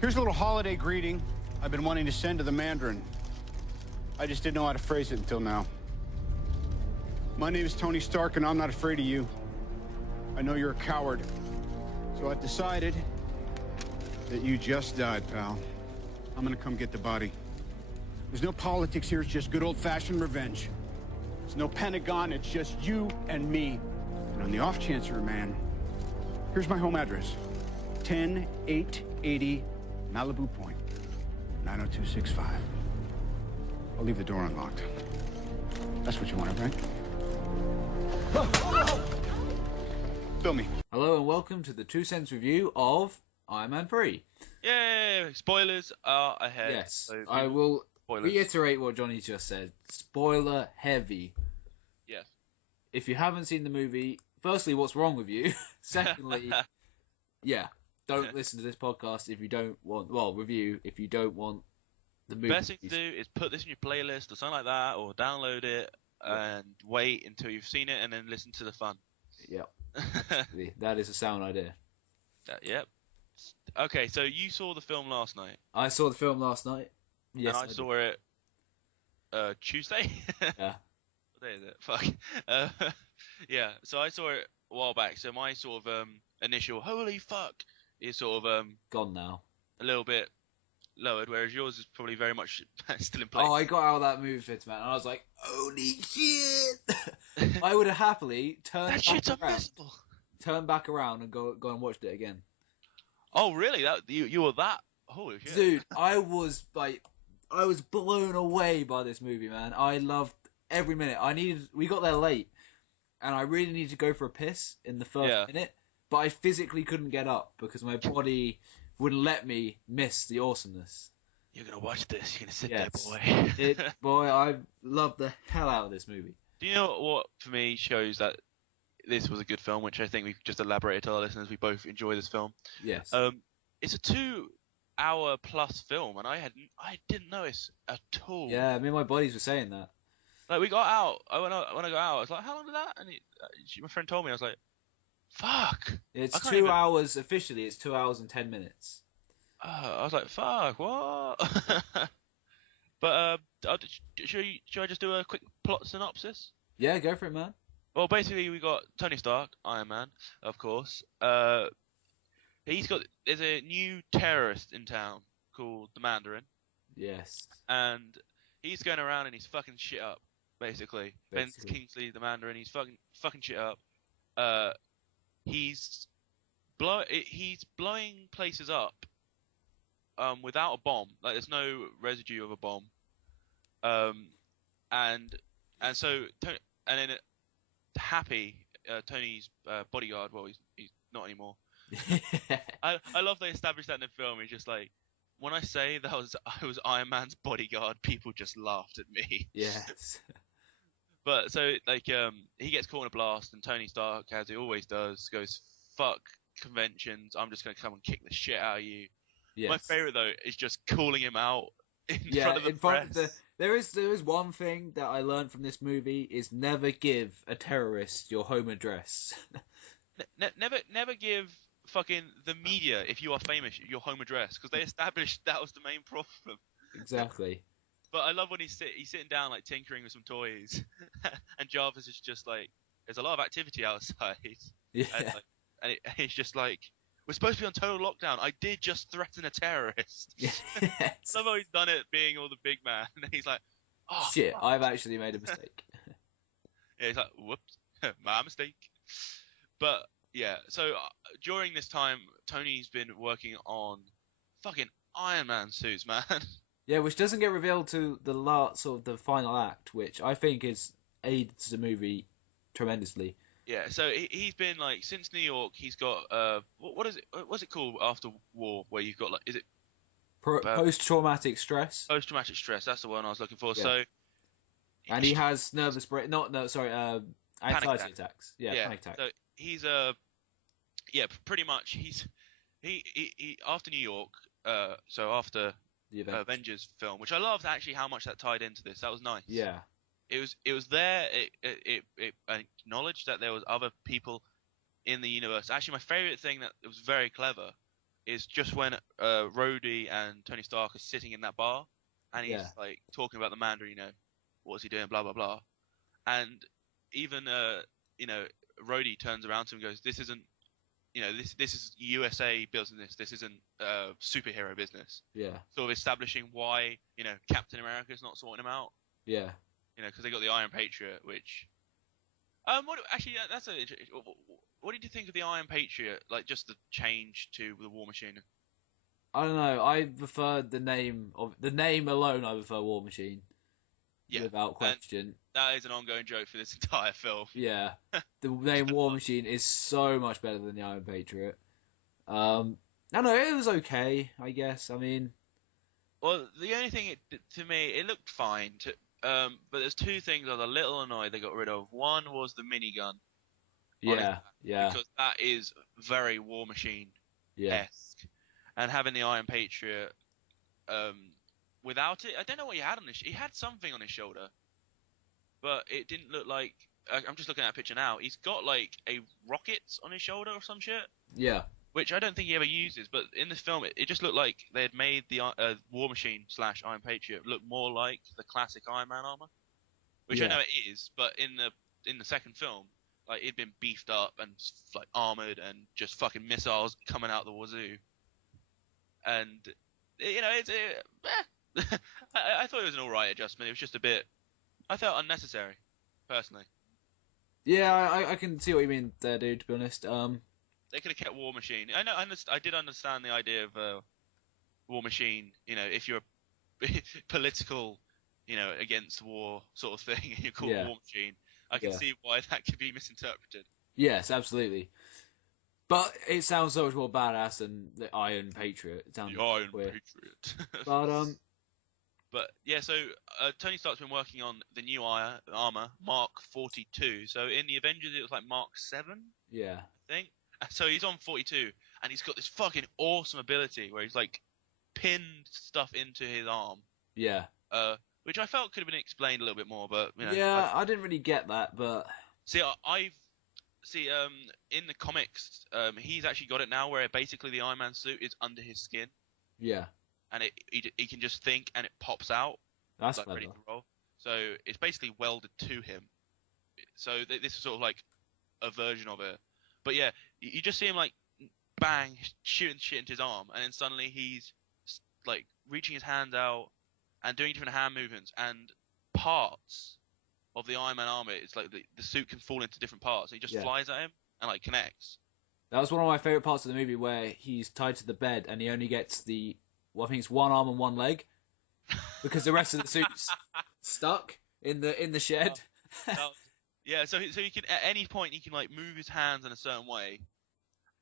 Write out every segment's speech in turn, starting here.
Here's a little holiday greeting I've been wanting to send to the Mandarin. I just didn't know how to phrase it until now. My name is Tony Stark, and I'm not afraid of you. I know you're a coward. So I've decided that you just died, pal. I'm gonna come get the body. There's no politics here, it's just good old-fashioned revenge. There's no Pentagon, it's just you and me. And on the off chance you're a man, here's my home address. 10880 Malibu Point, 90265. I'll leave the door unlocked. That's what you wanted, right? Fill me. Hello and welcome to the 2 Cents review of Iron Man 3. Yay! Spoilers are ahead. Yes, So I will spoilers. reiterate what Johnny just said. Spoiler heavy. Yes. If you haven't seen the movie, firstly, what's wrong with you? Secondly, yeah, don't listen to this podcast if you don't want, review if you don't want the movie. Best thing to do is put this in your playlist or something like that, or download it and wait until you've seen it and then listen to the fun. Yep, that is a sound idea. Yep. Okay, so you saw the film last night. I saw the film last night. Yes, and I saw it Tuesday? Yeah. What day is it? Fuck. Yeah, so I saw it a while back. So my sort of initial holy fuck is sort of Gone now. a little bit lowered, whereas yours is probably very much still in place. Oh, I got out of that movie, Fitzman, and I was like, holy shit! I would have happily That shit's unmissable. turned back around and go and watched it again. Oh, really? That you were that? Holy shit. Dude, I was blown away by this movie, man. I loved every minute. We got there late, and I really needed to go for a piss in the first minute, but I physically couldn't get up because my body wouldn't let me miss the awesomeness. You're gonna watch this. You're gonna sit Yes. there, boy. Boy, I loved the hell out of this movie. Do you know what, for me, shows that this was a good film, which I think we've just elaborated to our listeners. We both enjoy this film. Yes. It's a 2-hour plus film, and I didn't notice at all. Yeah, me and my buddies were saying that. Like, we got out. When I got out, I was like, how long did that? And my friend told me. I was like, fuck. It's I can't 2 hours, officially, it's 2 hours and 10 minutes. I was like, fuck, what? But should I just do a quick plot synopsis? Yeah, go for it, man. Well, basically, we got Tony Stark, Iron Man, of course. There's a new terrorist in town called the Mandarin, Yes. and he's going around and he's fucking shit up, basically. Ben Kingsley, the Mandarin, he's fucking shit up. He's blowing places up, without a bomb. Like, there's no residue of a bomb. And so then Happy, Tony's bodyguard. Well, he's not anymore. I love they established that in the film. He's just like, when I say I was Iron Man's bodyguard, people just laughed at me. Yes. But so he gets caught in a blast, and Tony Stark, as he always does, goes, "Fuck conventions. I'm just gonna come and kick the shit out of you." Yes. My favorite though is just calling him out in front of the press. There is one thing that I learned from this movie is never give a terrorist your home address. Never give fucking the media, if you are famous, your home address, because they established that was the main problem. Exactly. But I love when he's sitting down, like, tinkering with some toys, and Jarvis is just like, there's a lot of activity outside. Yeah. And he's just like, we're supposed to be on total lockdown. I did just threaten a terrorist. Yes. I love how he's done it being all the big man. And he's like, oh, shit, fuck. I've actually made a mistake. Yeah, he's like, whoops, my mistake. But, yeah, so during this time, Tony's been working on fucking Iron Man suits, man. Yeah, which doesn't get revealed to the final act, which I think aids the movie tremendously. Yeah, so he's been, like, since New York, he's got, what is it, what's it called after war, where you've got, like, is it? Post-traumatic stress. Post-traumatic stress, that's the one I was looking for, Yeah. so... And he has nervous anxiety attacks. Yeah, panic attacks. So he's, pretty much, he after New York, so after The Avengers film, which I loved actually how much that tied into this, that was nice. Yeah. It was there. It acknowledged that there was other people in the universe. Actually, my favorite thing that it was very clever is just when Rhodey and Tony Stark are sitting in that bar, and he's like talking about the Mandarin, what's he doing, blah blah blah, and even Rhodey turns around to him and goes, "This isn't, this is USA business. This isn't superhero business." Yeah. Sort of establishing why Captain America's not sorting him out. Yeah. Because they got the Iron Patriot, which what did you think of the Iron Patriot? Like just the change to the War Machine. I don't know. I preferred the name alone. I prefer War Machine. Yeah, without question. And that is an ongoing joke for this entire film. Yeah, the name War Machine is so much better than the Iron Patriot. I don't know. It was okay, I guess. I mean, well, the only thing to me, it looked fine. But there's two things I was a little annoyed they got rid of. One was the minigun. Yeah. Because that is very War Machine-esque. And having the Iron Patriot, without it, I don't know what he had on his. He had something on his shoulder, but it didn't look like. I'm just looking at a picture now. He's got like a rocket on his shoulder or some shit. Yeah. Which I don't think he ever uses, but in this film, it just looked like they had made the War Machine / Iron Patriot look more like the classic Iron Man armor, which I know it is, but in the second film, like it'd been beefed up and like armored and just fucking missiles coming out the wazoo, and I thought it was an alright adjustment. It was just a bit, I felt unnecessary, personally. Yeah, I can see what you mean there, dude. To be honest, They could have kept War Machine. I did understand the idea of War Machine. If you're political, against war sort of thing, and you're called War Machine, I can see why that could be misinterpreted. Yes, absolutely. But it sounds so much more badass than the Iron Patriot. It sounds the Iron weird. Patriot. But yeah, so Tony Stark's been working on the new armor, Mark 42. So in the Avengers, it was like Mark 7. Yeah. I think. So he's on 42, and he's got this fucking awesome ability where he's like pinned stuff into his arm. Yeah. Which I felt could have been explained a little bit more, but yeah, I didn't really get that, but in the comics, he's actually got it now where basically the Iron Man suit is under his skin. Yeah. And he can just think and it pops out. That's like, ready to roll. So it's basically welded to him. So this is sort of like a version of it. But yeah, you just see him like bang shooting shit into his arm, and then suddenly he's like reaching his hand out and doing different hand movements, and parts of the Iron Man armor, it's like the suit can fall into different parts. And he just flies at him and like connects. That was one of my favorite parts of the movie where he's tied to the bed and he only gets I think it's one arm and one leg because the rest of the suit's stuck in the shed. Yeah, so he can at any point he can like move his hands in a certain way,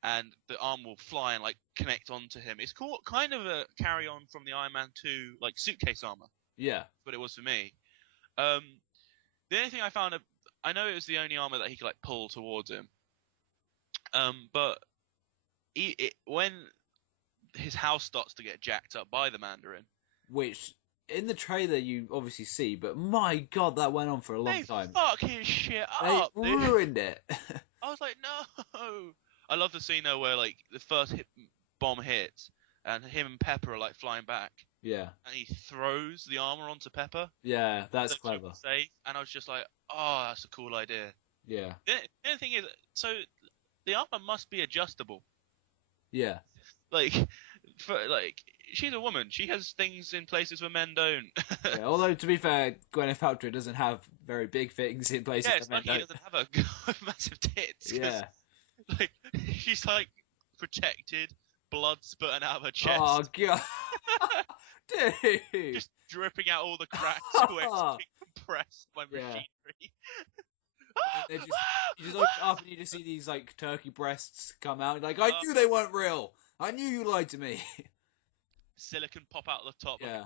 and the arm will fly and like connect onto him. It's cool, kind of a carry on from the Iron Man 2 like suitcase armor. Yeah, but it was for me. The only thing I found, I know it was the only armor that he could like pull towards him. But when his house starts to get jacked up by the Mandarin, which in the trailer you obviously see, but my god, that went on for a long time. Fuck his shit up. They ruined it. I was like, no. I love the scene though where like the first bomb hits and him and Pepper are like flying back. Yeah. And he throws the armor onto Pepper. Yeah, that's clever. Safe, and I was just like, oh, that's a cool idea. Yeah. The only thing is, so the armor must be adjustable. Yeah. She's a woman. She has things in places where men don't. Yeah, although, to be fair, Gwyneth Paltrow doesn't have very big things in places where men don't. Yeah, it's like he doesn't have a massive tits. Yeah. Like, she's, like, protected, blood spurting out of her chest. Oh, God. Dude. Just dripping out all the cracks where it's being compressed by machinery. You just look up and you just see these, like, turkey breasts come out. Like, I knew they weren't real. I knew you lied to me. Silicon pop out the top. Yeah.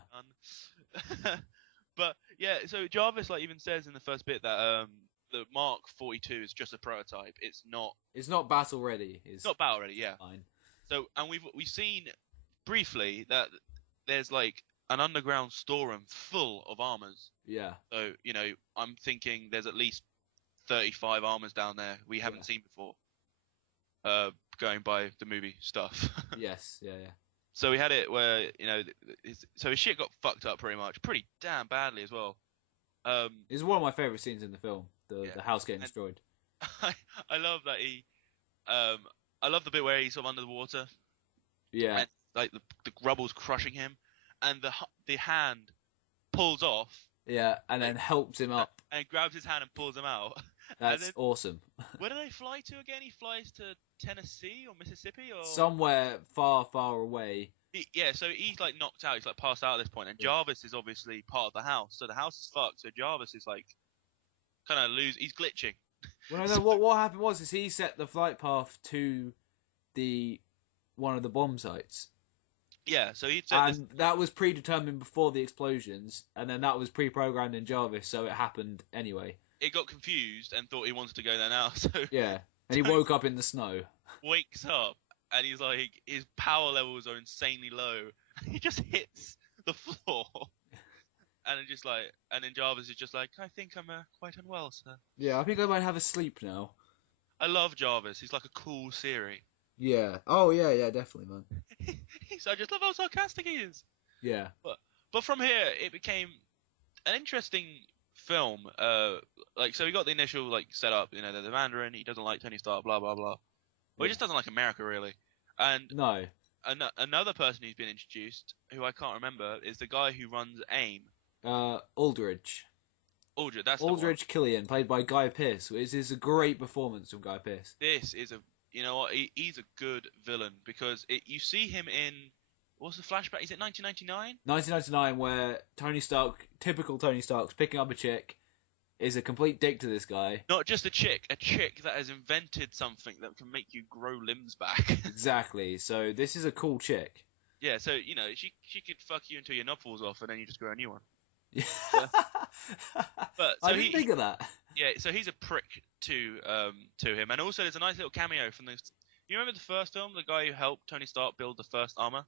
But yeah, so Jarvis like even says in the first bit that the Mark 42 is just a prototype. It's not battle ready. It's not battle ready. Yeah. Fine. So and we've seen briefly that there's like an underground storeroom full of armors. Yeah. So I'm thinking there's at least 35 armors down there we haven't seen before. going by the movie stuff. Yes, yeah. So we had it where so his shit got fucked up pretty damn badly as well. It's one of my favorite scenes in the film. The house getting destroyed. I love that I love the bit where he's sort of under the water. Yeah. And like the rubble's crushing him, and the hand pulls off. Yeah, and then helps him up. And grabs his hand and pulls him out. That's awesome. Where do they fly to again? He flies to Tennessee or Mississippi or somewhere far, far away. So he's like knocked out. He's like passed out at this point, and Jarvis is obviously part of the house. So the house is fucked. So Jarvis is like kind of He's glitching. Well, no, what happened was he set the flight path to one of the bomb sites. Yeah, so that was predetermined before the explosions, and then that was pre-programmed in Jarvis, so it happened anyway. It got confused and thought he wanted to go there now. So yeah, and he woke up in the snow. Wakes up and he's like, his power levels are insanely low. He just hits the floor, and then Jarvis is just like, I think I'm quite unwell, sir. Yeah, I think I might have a sleep now. I love Jarvis. He's like a cool Siri. Yeah. Oh yeah, definitely, man. I just love how sarcastic he is. Yeah. But from here, it became an interesting film. So we got the initial setup. The Mandarin. He doesn't like Tony Stark. Blah blah blah. Well, he just doesn't like America really. And no. Another person who's been introduced, who I can't remember, is the guy who runs AIM. Aldrich. Aldrich. That's Aldrich Killian, played by Guy Pearce. This is a great performance from Guy Pearce. This is he's a good villain because you see him in. What's the flashback? Is it 1999? 1999, where Tony Stark, typical Tony Stark's picking up a chick, is a complete dick to this guy. Not just a chick that has invented something that can make you grow limbs back. Exactly. So this is a cool chick. Yeah. So she could fuck you until your knob falls off, and then you just grow a new one. Yeah. But I didn't think of that. Yeah. So he's a prick to him, and also there's a nice little cameo from this. You remember the first film, the guy who helped Tony Stark build the first armor?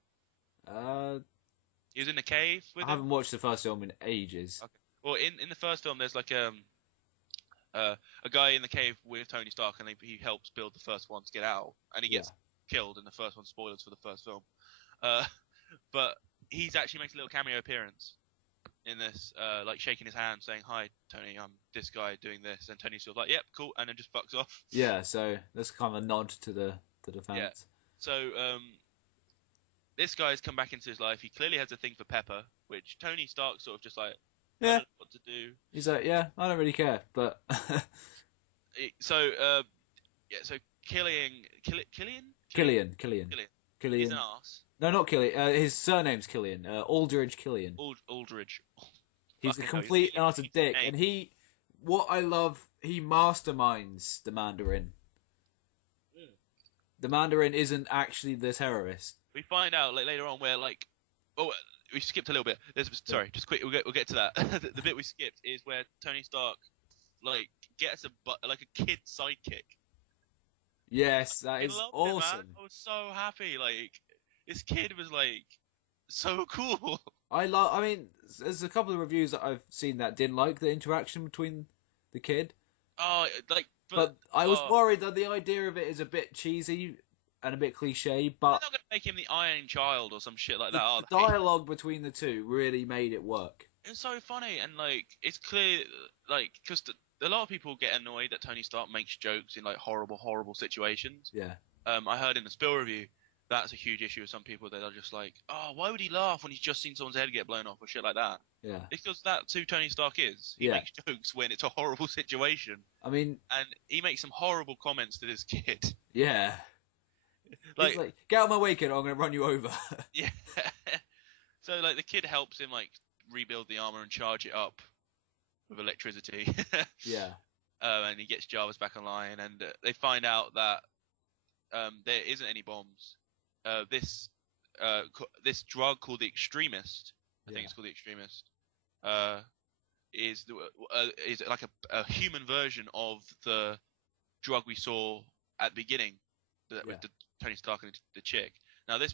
He was in the cave with him? I haven't watched the first film in ages. Okay. Well, in the first film, there's like a guy in the cave with Tony Stark, and he helps build the first one to get out, and he gets killed in the first one. Spoilers for the first film. But he's actually makes a little cameo appearance in this, shaking his hand, saying, "Hi, Tony, I'm this guy doing this," and Tony's sort of like, "Yep, cool," and then just fucks off. Yeah, so that's kind of a nod to the fans. Yeah. So this guy's come back into his life. He clearly has a thing for Pepper, which Tony Stark sort of just like, I don't know what to do. He's like, yeah, I don't really care, but so Killian. He's an arse. No, not Killian. His surname's Killian. Aldrich Killian. Aldrich. He's a complete and utter dick, and he masterminds the Mandarin. The Mandarin isn't actually the terrorist. We find out later on where we skipped a little bit. Sorry, just quick. We'll get to that. The bit we skipped is where Tony Stark gets a kid sidekick. Yes, that is awesome. I was so happy. This kid was so cool. I mean, there's a couple of reviews that I've seen that didn't like the interaction between the kid. Oh, but I was worried that the idea of it is a bit cheesy and a bit cliche, but... They're not going to make him the Iron Child or some shit like that, are they? The dialogue between the two really made it work. It's so funny, and, it's clear, because a lot of people get annoyed that Tony Stark makes jokes in, horrible, horrible situations. Yeah. I heard in the Spill review, that's a huge issue with some people that are just like, oh, why would he laugh when he's just seen someone's head get blown off or shit like that? Yeah. It's because that's who Tony Stark is. He makes jokes when it's a horrible situation. I mean... And he makes some horrible comments to this kid. Yeah. He's like, get out of my way, kid, or I'm going to run you over. Yeah. So, the kid helps him, rebuild the armor and charge it up with electricity. Yeah. And he gets Jarvis back online, and they find out that there isn't any bombs. This drug called the Extremist, I think it's called the Extremist, is like a human version of the drug we saw at the beginning with the Tony Stark and the chick. Now this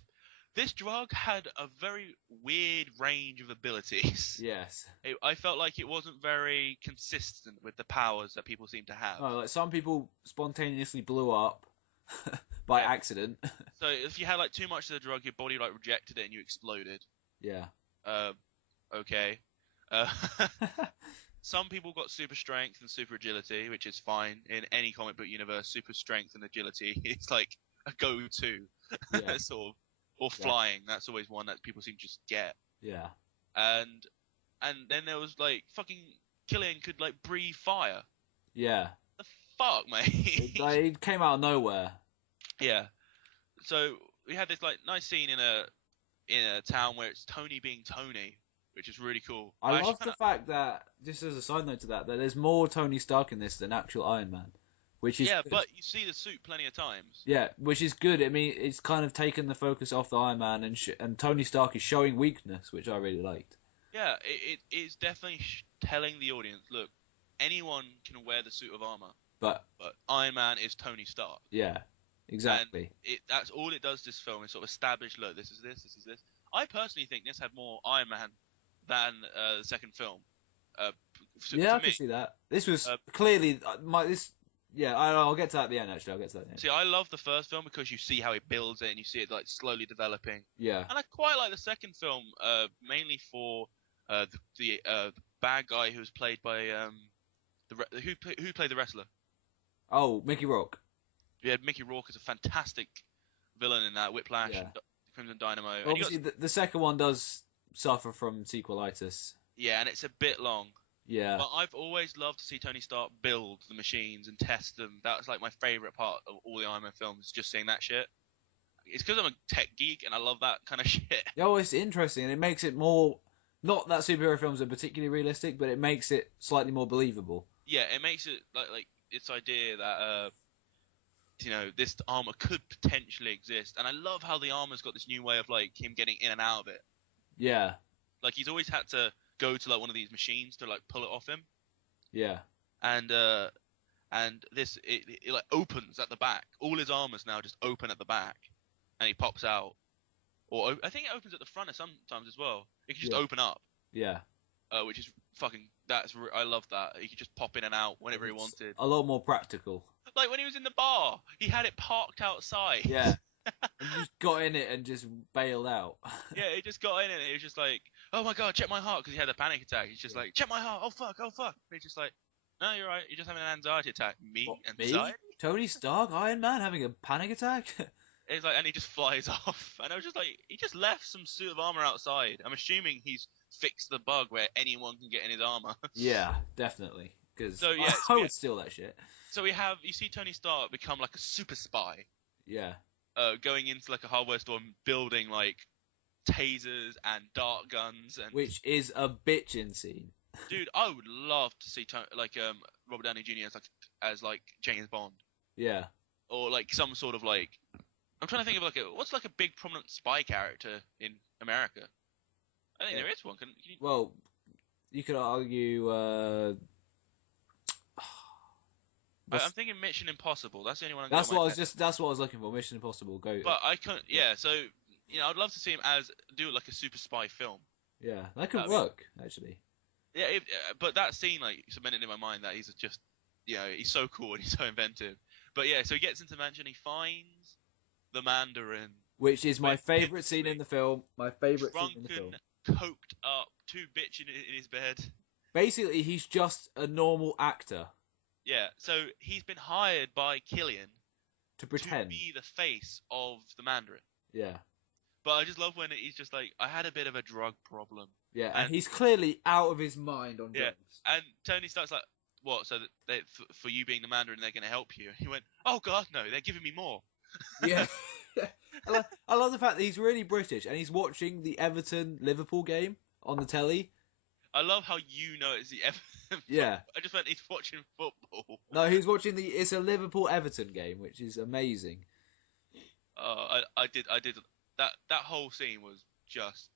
drug had a very weird range of abilities. Yes. I felt like it wasn't very consistent with the powers that people seem to have. Oh, some people spontaneously blew up by accident. So if you had like too much of the drug, your body like rejected it and you exploded. Yeah. Okay. Some people got super strength and super agility, which is fine in any comic book universe. Super strength and agility is like a go-to, sort of, or flying. That's always one that people seem to just get. Yeah. And then there was like fucking Killian could like breathe fire. Yeah. The fuck, mate. It came out of nowhere. Yeah. So we had this like nice scene in a town where it's Tony being Tony, which is really cool. I love the fact that, just as a side note to that there's more Tony Stark in this than actual Iron Man, which is good. But you see the suit plenty of times. Yeah, which is good. I mean, it's kind of taken the focus off the Iron Man, and Tony Stark is showing weakness, which I really liked. Yeah, it is definitely telling the audience, look, anyone can wear the suit of armor, but Iron Man is Tony Stark. Yeah, exactly. And that's all it does. This film is sort of establish, look, this is this, this is this. I personally think this had more Iron Man than the second film. I can see that. This was clearly I'll get to that at the end. Actually, I'll get to that at the end. See, I love the first film because you see how he builds it and you see it like slowly developing. Yeah. And I quite like the second film, mainly for the bad guy who was played by who played the wrestler. Oh, Mickey Rourke. Yeah, Mickey Rourke is a fantastic villain in that. Whiplash, and Crimson Dynamo. Obviously, the second one does suffer from sequelitis. Yeah, and it's a bit long. Yeah. But I've always loved to see Tony Stark build the machines and test them. That's like my favourite part of all the Iron Man films, just seeing that shit. It's because I'm a tech geek and I love that kind of shit. Yeah, well, it's interesting, and it makes it more... Not that superhero films are particularly realistic, but it makes it slightly more believable. Yeah, it makes it like this idea that this armor could potentially exist, and I love how the armor's got this new way of like him getting in and out of it. Yeah. Like he's always had to go to like one of these machines to like pull it off him. Yeah. And this it like opens at the back. All his armors now just open at the back, and he pops out. Or I think it opens at the front sometimes as well. It can just open up. Yeah. Which is fucking. I love that. He could just pop in and out whenever he wanted. A lot more practical. Like when he was in the bar, he had it parked outside. Yeah. And just got in it and just bailed out. Yeah, he just got in it. He was just like, "Oh my god, check my heart," because he had a panic attack. He's just like, "Check my heart. Oh fuck, oh fuck." And he's just like, "No, you're right. You're just having an anxiety attack." Me? Tony Stark, Iron Man, having a panic attack? It's like, and he just flies off. And I was just like, he just left some suit of armor outside. I'm assuming he's fixed the bug where anyone can get in his armor. Yeah, definitely. Because I would steal that shit. So you see Tony Stark become like a super spy. Yeah. Going into like a hardware store and building like tasers and dart guns and which is a bitchin' scene. Dude, I would love to see Robert Downey Jr. as James Bond. Yeah. Or like some sort of like, I'm trying to think of what's like a big prominent spy character in America. I think there is one. Well, you could argue. I'm thinking Mission Impossible. That's the only one. That's what I was looking for. Mission Impossible. Go. But I couldn't. Yeah. So I'd love to see him do like a super spy film. Yeah, that could work actually. Yeah, but that scene cemented in my mind that he's just, he's so cool and he's so inventive. But yeah, so he gets into the mansion, he finds the Mandarin, which is my favorite scene in the film. My favorite scene in the film. Coked up, too bitching in his bed. Basically, he's just a normal actor. Yeah, so he's been hired by Killian to pretend to be the face of the Mandarin. Yeah. But I just love when he's just like, I had a bit of a drug problem. Yeah, and he's clearly out of his mind on drugs. And Tony Stark's like, what? So that for you being the Mandarin, they're going to help you? And he went, oh God, no, they're giving me more. Yeah. I love the fact that he's really British and he's watching the Everton-Liverpool game on the telly. I love how it's the Everton. Yeah. I just meant he's watching football. No, he's watching it's a Liverpool-Everton game, which is amazing. I did. That whole scene was just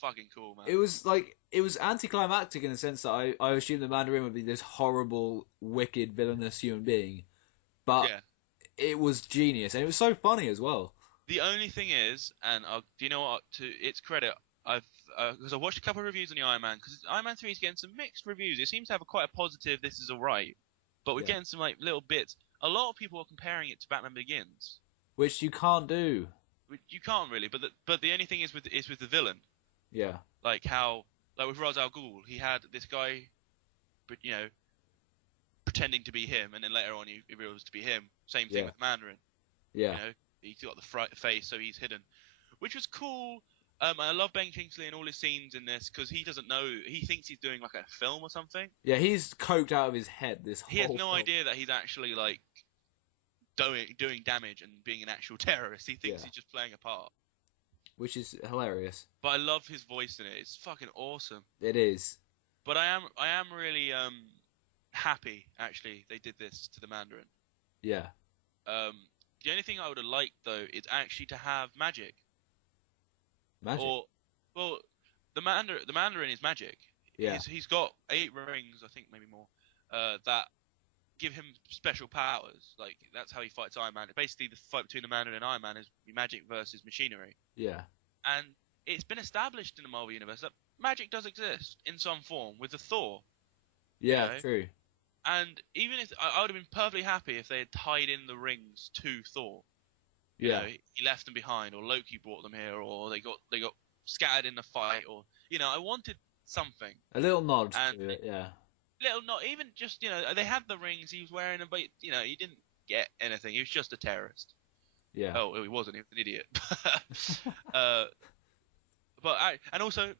fucking cool, man. It was anticlimactic in the sense that I assumed the Mandarin would be this horrible, wicked, villainous human being. But it was genius, and it was so funny as well. The only thing is, and do you know what? To its credit, because I watched a couple of reviews on the Iron Man, because Iron Man 3 is getting some mixed reviews. It seems to have quite a positive, this is alright. But we're getting some little bits. A lot of people are comparing it to Batman Begins. which you can't do. You can't really, but the only thing is with the villain. Yeah. Like how, like with Ra's al Ghul, he had this guy, but pretending to be him, and then later on he reveals to be him. Same thing with Mandarin. Yeah. He's got the face, so he's hidden, which was cool. I love Ben Kingsley and all his scenes in this because he doesn't know. He thinks he's doing like a film or something. Yeah, he's coked out of his head. He has no film. idea that he's actually like doing damage and being an actual terrorist. He thinks he's just playing a part, which is hilarious. But I love his voice in it. It's fucking awesome. It is. But I am really happy actually they did this to the Mandarin. Yeah. The only thing I would have liked though is actually to have magic. Magic. Well, the Mandarin is magic. Yeah. He's got 8 rings, I think maybe more, that give him special powers. Like that's how he fights Iron Man. Basically, the fight between the Mandarin and Iron Man is magic versus machinery. Yeah. And it's been established in the Marvel universe that magic does exist in some form with the Thor. Yeah, true. And even if I would have been perfectly happy if they had tied in the rings to Thor. Yeah. He left them behind, or Loki brought them here, or they got scattered in the fight, or I wanted something. A little nod to it, yeah. Little nod, even just they had the rings he was wearing them, but he didn't get anything. He was just a terrorist. Yeah. Oh, he wasn't. He was an idiot. And also,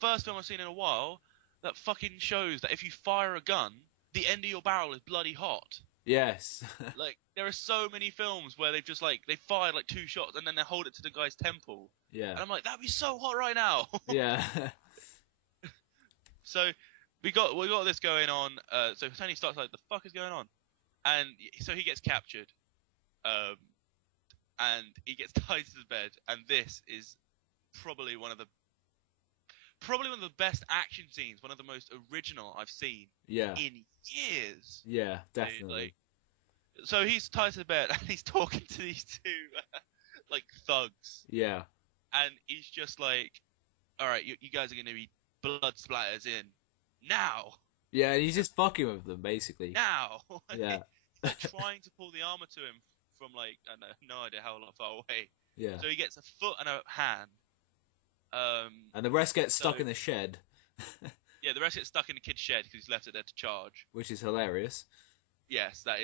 first film I've seen in a while that fucking shows that if you fire a gun, the end of your barrel is bloody hot. Yes. Like there are so many films where they've just they fired 2 shots and then they hold it to the guy's temple. Yeah. And I'm like, that'd be so hot right now. Yeah. So we got this going on. So Tony Stark's like, the fuck is going on? And so he gets captured. And he gets tied to the bed. And this is probably one of the best action scenes, one of the most original I've seen in years. Yeah, definitely. So he's tied to the bed and he's talking to these 2 thugs. Yeah. And he's just like, all right, you guys are going to be blood splatters in now. Yeah, and he's just fucking with them, basically. Now. Yeah. He's trying to pull the armor to him from I don't know, no idea how far away. Yeah. So he gets a foot and a hand. And the rest get stuck in the shed. Yeah, the rest get stuck in the kid's shed because he's left it there to charge. Which is hilarious. Yes, that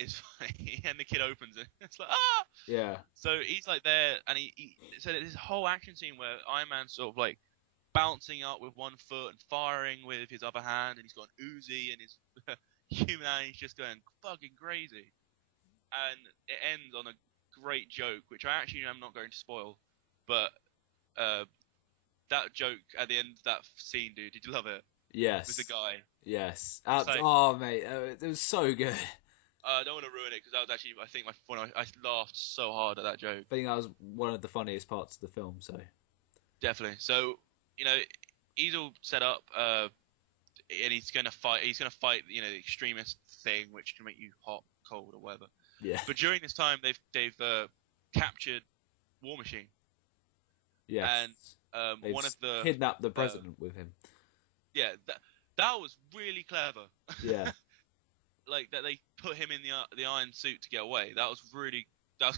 is funny. And the kid opens it. It's like, ah! Yeah. So he's there, and so there's this whole action scene where Iron Man's sort of bouncing up with one foot and firing with his other hand, and he's got an Uzi, and his human hand, he's just going fucking crazy. And it ends on a great joke, which I actually am not going to spoil, but that joke at the end of that scene, dude, did you love it? Yes. With the guy. Yes. Oh, mate, it was so good. I don't want to ruin it because that was actually, I think, I laughed so hard at that joke. I think that was one of the funniest parts of the film. So definitely. So he's all set up, and he's going to fight. He's going to fight, the extremist thing, which can make you hot, cold, or whatever. Yeah. But during this time, they've captured War Machine. Yes. And they've one of the kidnapped the president with him. Yeah, that was really clever. Yeah. That they put him in the iron suit to get away. That was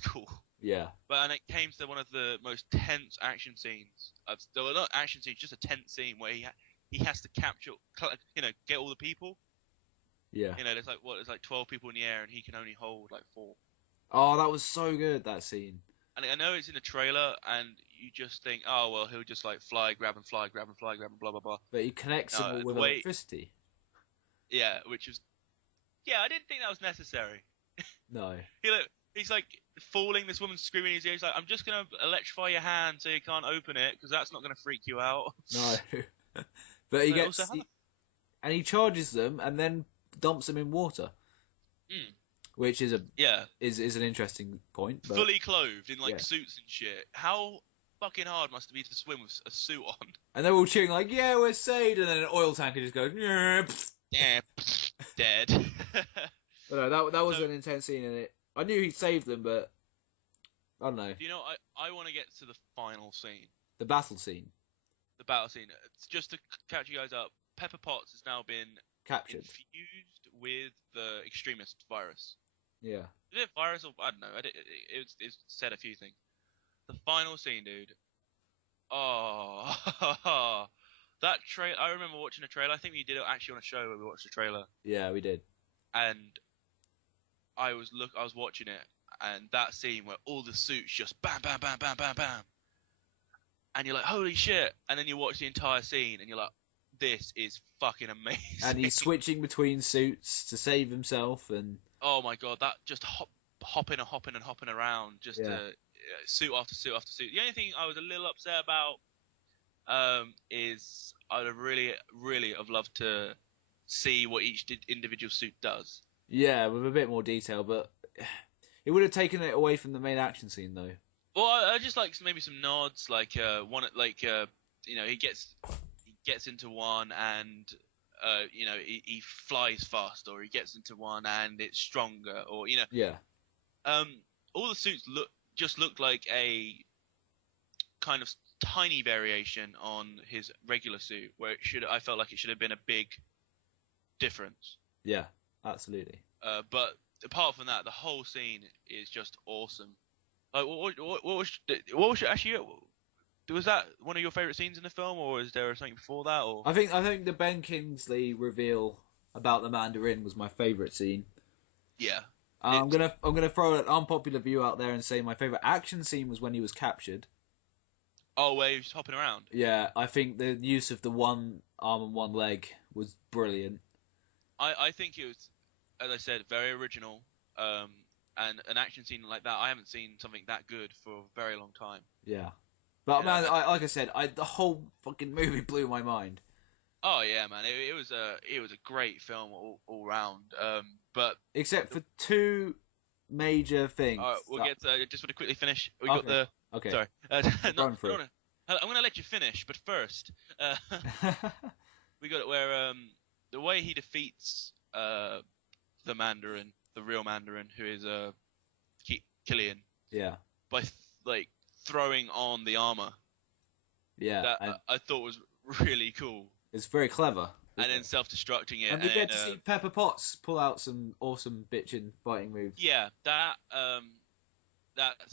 cool. Yeah. And it came to one of the most tense action scenes. There were not action scenes, just a tense scene where he has to capture, get all the people. Yeah. There's there's 12 people in the air and he can only hold 4. Oh, that was so good, that scene. And I know it's in the trailer, and you just think, oh well, he'll just fly, grab and fly, grab and fly, grab and blah blah blah. But he connects them all with electricity. Yeah, which was. Yeah, I didn't think that was necessary. No. He's falling. This woman's screaming in his ear. He's like, I'm just gonna electrify your hand so you can't open it because that's not gonna freak you out. No. But he gets, and he charges them and then dumps them in water. Mm. Which is is an interesting point. But... Fully clothed in suits and shit. How fucking hard must it be to swim with a suit on? And they're all cheering yeah, we're saved, and then an oil tanker just goes yeah, dead. But no, that was an intense scene in it. I knew he'd saved them, but I don't know. I want to get to the final scene. The battle scene. The battle scene. It's just to catch you guys up. Pepper Potts has now been captured, infused with the extremist virus. Yeah. Is it virus or I don't know? It said a few things. The final scene, dude. Oh, that trailer. I remember watching a trailer. I think we did it actually on a show where we watched a trailer, Yeah, we did. and I was watching it, and that scene where all the suits just bam, bam, bam, bam, bam, bam, and you're like, holy shit! And then you watch the entire scene, and you're like, this is fucking amazing. And he's switching between suits to save himself, and oh my god, that just hopping around, just suit after suit after suit. The only thing I was a little upset about is I'd have really have loved to see what each individual suit does. yeah, with a bit more detail, but it would have taken it away from the main action scene, though. Well, I just like maybe some nods, like one, like you know, he gets into one and you know, he flies fast, or he gets into one and it's stronger, or you know, Yeah, all the suits looked like a kind of tiny variation on his regular suit, where I felt like it should have been a big difference. yeah, absolutely. But apart from that, the whole scene is just awesome. Like, what was actually? Was that one of your favorite scenes in the film, or is there something before that? Or I think the Ben Kingsley reveal about the Mandarin was my favorite scene. yeah, I'm gonna throw an unpopular view out there and say my favorite action scene was when he was captured. oh, where he was hopping around. Yeah, I think the use of the one arm and one leg was brilliant. I think it was, as I said, very original. And an action scene like that, I haven't seen something that good for a very long time. Yeah, but Yeah. man, like I said, the whole fucking movie blew my mind. Oh yeah, man, it was a great film all round. But Except for two major things. we'll get just want to quickly finish. We got the Okay. sorry. Run through. I'm gonna let you finish, but first, we got it where the way he defeats the Mandarin, the real Mandarin, who is Killian, Yeah. by like throwing on the armor. Yeah. That I thought was really cool. It's very clever. And then self-destructing it. And we get to see Pepper Potts pull out some awesome bitchin' fighting moves. Yeah, that's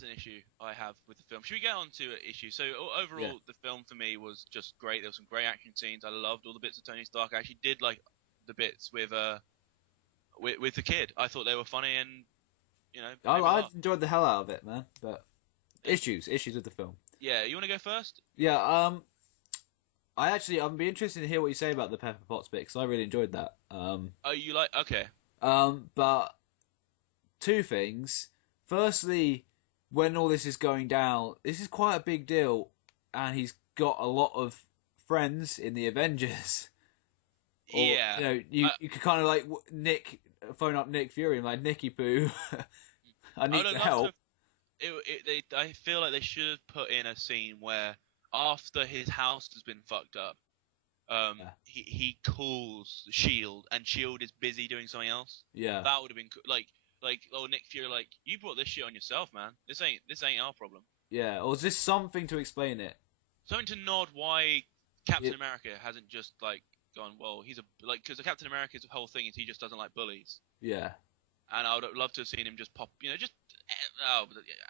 an issue I have with the film. Should we get on to an issue? So overall, the film for me was just great. There were some great action scenes. I loved all the bits of Tony Stark. I actually did like the bits with the kid. I thought they were funny, and you know, I enjoyed the hell out of it, man. But issues with the film. Yeah, you want to go first? Yeah. I'd be interested to hear what you say about the Pepper Potts bit, because I really enjoyed that. Oh, you like? Okay. But two things. Firstly, when all this is going down, this is quite a big deal, and he's got a lot of friends in the Avengers. Or, yeah. You know, you could kind of like phone up Nick Fury and like, Nicky Poo, I need your help. I feel like they should have put in a scene where after his house has been fucked up, he calls Shield, and Shield is busy doing something else. Yeah, that would have been like oh, Nick Fury, like, you brought this shit on yourself, man. This ain't our problem. Yeah, or is this something to explain it? Something to nod why Captain America hasn't just like gone, well, he's because Captain America's whole thing is he just doesn't like bullies. Yeah. And I would have loved to have seen him just pop, you know, just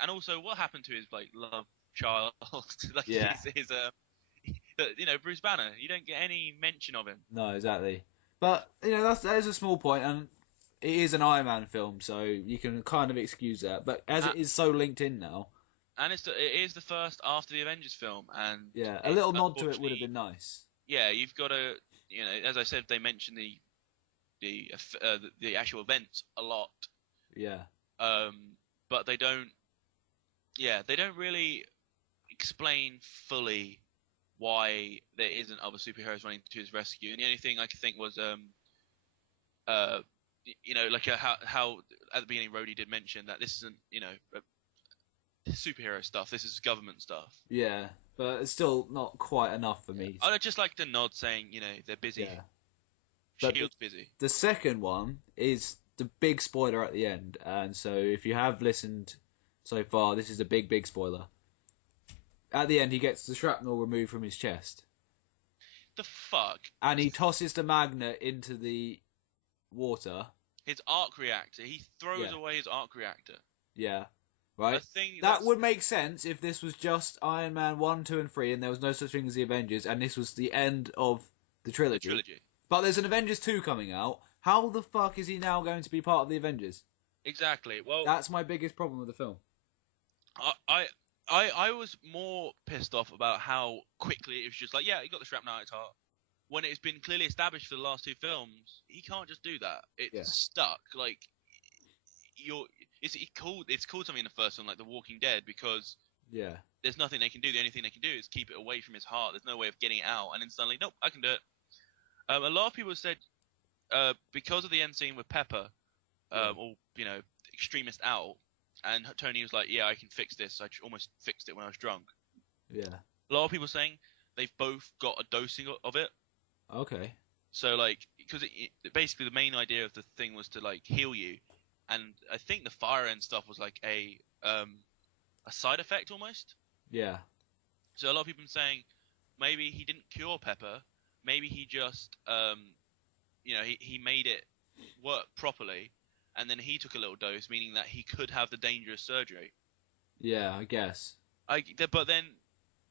and also what happened to his like love child, like his you know, Bruce Banner. You don't get any mention of him. No, exactly. But you know, that is a small point, and it is an Iron Man film, so you can kind of excuse that. But as it is so linked in now, and it is the first after the Avengers film, and yeah, a little nod to it would have been nice. Yeah, you've got to, you know, as I said, they mention the actual events a lot. Yeah. But they don't. Yeah, they don't really explain fully why there isn't other superheroes running to his rescue. And the only thing I could think was, you know, like how at the beginning Rhodey did mention that this isn't, you know, superhero stuff. This is government stuff. Yeah, but it's still not quite enough for me. I'd just like the nod saying, you know, they're busy. Yeah. Shield's busy. The second one is the big spoiler at the end, and so if you have listened so far, this is a big spoiler. At the end, he gets the shrapnel removed from his chest. The fuck? And he tosses the magnet into the water. his arc reactor. He throws away his arc reactor. Yeah. Right. That would make sense if this was just Iron Man 1, 2, and 3, and there was no such thing as the Avengers, and this was the end of the trilogy. But there's an Avengers 2 coming out. How the fuck is he now going to be part of the Avengers? Exactly. Well, that's my biggest problem with the film. I was more pissed off about how quickly it was just like, yeah, he got the shrapnel out his heart. When it's been clearly established for the last two films, he can't just do that. It's stuck. Like, it's called something in the first one, like The Walking Dead, because there's nothing they can do. The only thing they can do is keep it away from his heart. There's no way of getting it out. And then suddenly, nope, I can do it. A lot of people said because of the end scene with Pepper, all extremist out, and Tony was like, yeah, I can fix this. I almost fixed it when I was drunk. Yeah. A lot of people saying they've both got a dosing of it. Okay. So, like, because basically the main idea of the thing was to, like, heal you. And I think the fire end stuff was like a side effect almost. Yeah. So a lot of people are saying maybe he didn't cure Pepper. Maybe he just, he made it work properly. And then he took a little dose, meaning that he could have the dangerous surgery. Yeah, I guess. But then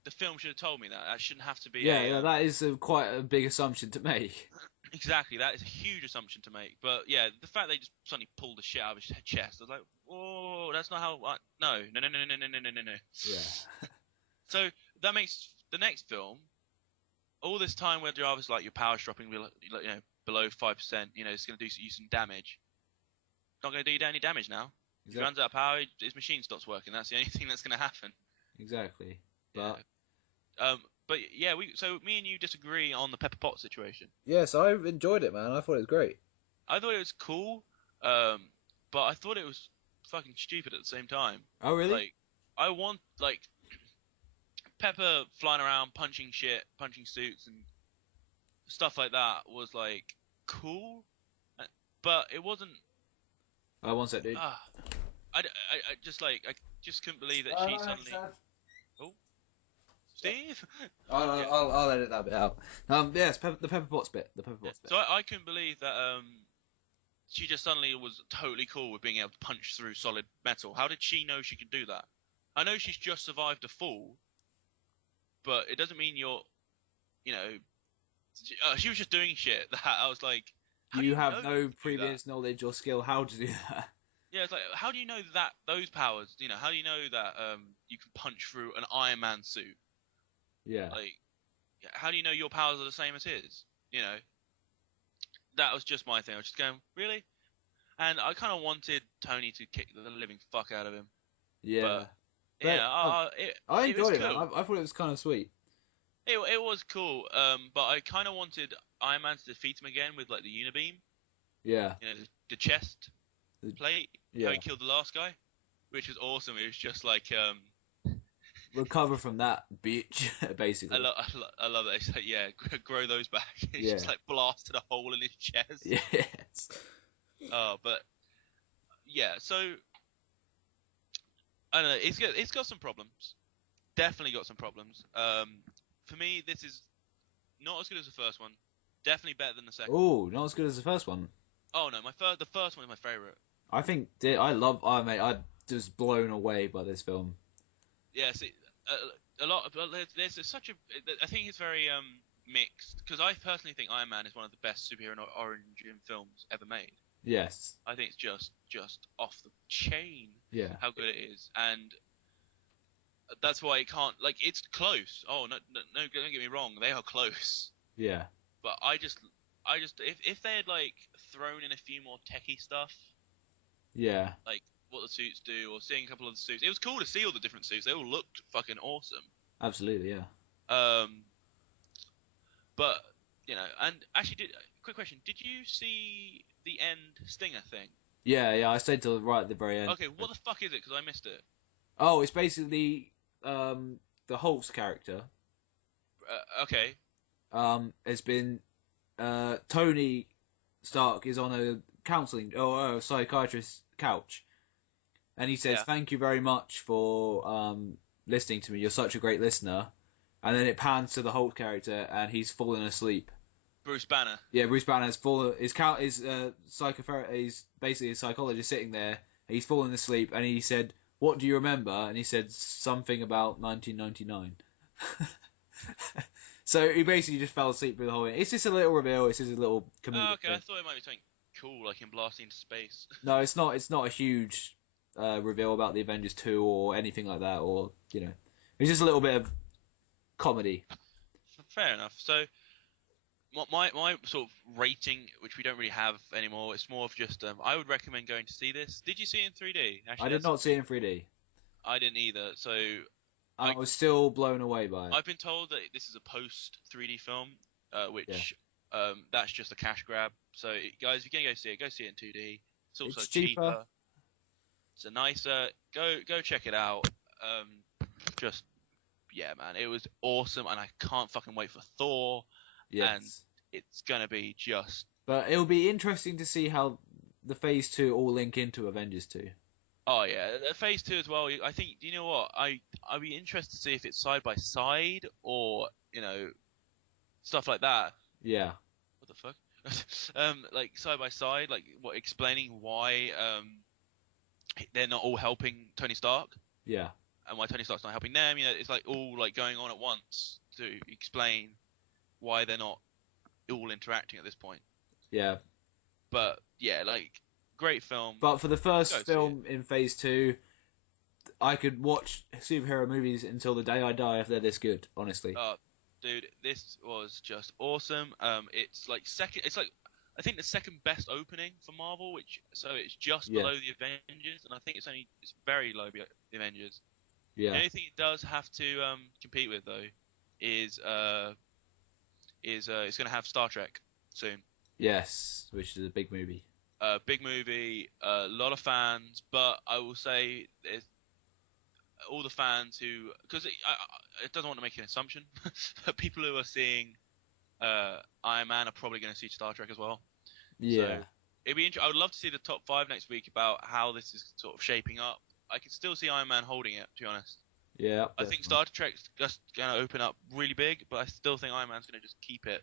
the film should have told me that. That shouldn't have to be. Yeah, that is quite a big assumption to make. Exactly, that is a huge assumption to make. But yeah, the fact they just suddenly pulled the shit out of his chest, I was like, whoa, that's not how. No. Yeah. So that makes the next film. All this time where Jarvis like your power's dropping, below 5%. It's going to do you some damage. Not going to do you any damage now. Exactly. If he runs out of power, his machine stops working. That's the only thing that's going to happen. Exactly. But but yeah, so me and you disagree on the Pepper Potts situation. Yes, I enjoyed it, man. I thought it was great. I thought it was cool, but I thought it was fucking stupid at the same time. Oh, really? Like, I want Pepper flying around, punching shit, punching suits, and stuff like that was like cool, but it wasn't. One sec, dude. I just couldn't believe that she suddenly. Oh, Steve. I'll edit that bit out. Yes, the Pepper Potts bit. The Pepper Potts bit. So I couldn't believe that she just suddenly was totally cool with being able to punch through solid metal. How did she know she could do that? I know she's just survived a fall, but it doesn't mean you're, she was just doing shit that I was like. You have no previous knowledge or skill how to do that. Yeah, it's like, how do you know that those powers? How do you know that you can punch through an Iron Man suit? Yeah. Like, how do you know your powers are the same as his? That was just my thing. I was just going, really? And I kind of wanted Tony to kick the living fuck out of him. Yeah. But yeah, I enjoyed it. Cool. I thought it was kind of sweet. It was cool, but I kind of wanted Iron Man to defeat him again with like the Unibeam. Yeah. The chest plate. Yeah. How he killed the last guy, which was awesome. It was just like recover from that, bitch. Basically. I love that. It's like, yeah, grow those back. It's just like blasted a hole in his chest. Yes. But yeah, so I don't know. It's got some problems. Definitely got some problems. For me, this is not as good as the first one. Definitely better than the second. Oh, not as good as the first one. Oh no, the first one is my favorite. I think I'm just blown away by this film. Yeah, see, a lot. There's such a. I think it's very mixed because I personally think Iron Man is one of the best superhero origin films ever made. Yes. I think it's just off the chain. Yeah. How good it is, and that's why it can't. Like, it's close. Oh no, don't get me wrong. They are close. Yeah. But I just if they had like thrown in a few more techie stuff. Yeah. Like what the suits do, or seeing a couple of the suits. It was cool to see all the different suits. They all looked fucking awesome. Absolutely, yeah. But and actually, quick question: did you see the end Stinger thing? Yeah, I stayed till right at the very end. Okay, what the fuck is it? Because I missed it. Oh, it's basically the Hulk's character. Okay. Has been Tony Stark is on a counselling or a psychiatrist's couch, and he says, "Thank you very much for listening to me. You're such a great listener." And then it pans to the Hulk character, and he's fallen asleep. Bruce Banner. Yeah, Bruce Banner has fallen. His psychotherapist. He's basically a psychologist sitting there. He's fallen asleep, and he said, "What do you remember?" And he said something about 1999. So he basically just fell asleep through the whole thing. It's just a little reveal. It's just a little comedic. Oh, okay. thing. I thought it might be something cool, like him blasting into space. No, it's not. It's not a huge reveal about the Avengers 2 or anything like that, or it's just a little bit of comedy. Fair enough. So, my sort of rating, which we don't really have anymore, it's more of just I would recommend going to see this. Did you see it in 3D? Actually, I did not see it in 3D. I didn't either. So I was still blown away by it. I've been told that this is a post 3D film, which that's just a cash grab. So guys, if you're gonna go see it in 2D. It's also cheaper. It's a nicer. Go check it out. Just yeah, man, it was awesome, and I can't fucking wait for Thor. Yes. And it's gonna be just. But it'll be interesting to see how the Phase 2 all link into Avengers 2. Oh yeah, Phase 2 as well. I think you know what I'd be interested to see if it's side by side or stuff like that. Yeah. What the fuck? Like side by side, like explaining why they're not all helping Tony Stark. Yeah. And why Tony Stark's not helping them. It's like all like going on at once to explain why they're not all interacting at this point. Yeah. But yeah, like great film. But for the first film in Phase 2, I could watch superhero movies until the day I die if they're this good, honestly. Dude, this was just awesome. It's like I think the second best opening for Marvel, so it's just below the Avengers, and I think it's very low below the Avengers. Yeah. The only thing it does have to compete with though is it's going to have Star Trek soon. Yes, which is a big movie. Big movie, a lot of fans, but I will say there's all the fans who, because it doesn't want to make an assumption, but people who are seeing Iron Man are probably going to see Star Trek as well. Yeah. So it'd be I would love to see the top 5 next week about how this is sort of shaping up. I can still see Iron Man holding it, to be honest. Yeah. I think Star Trek's just going to open up really big, but I still think Iron Man's going to just keep it.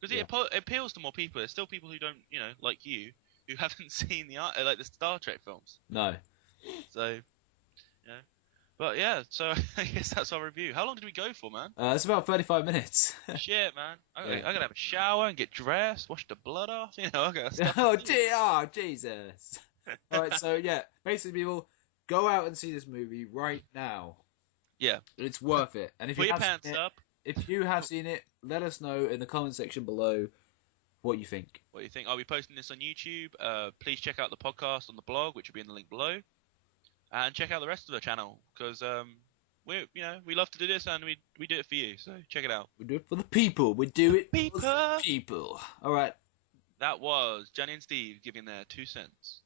Because it appeals to more people. There's still people who don't, like you, who haven't seen the Star Trek films. No. So, But yeah, so I guess that's our review. How long did we go for, man? It's about 35 minutes. Shit, man. I gotta have a shower and get dressed, wash the blood off. I gotta stuff. Oh, Jesus. All right, so yeah, basically, people go out and see this movie right now. Yeah, it's worth it. And if put your pants up. If you have seen it, let us know in the comment section below what you think. I'll be posting this on YouTube. Please check out the podcast on the blog, which will be in the link below, and check out the rest of the channel because we love to do this and we do it for you. So check it out. We do it for the people. We do it for the people. All right. That was Johnny and Steve giving their 2 cents.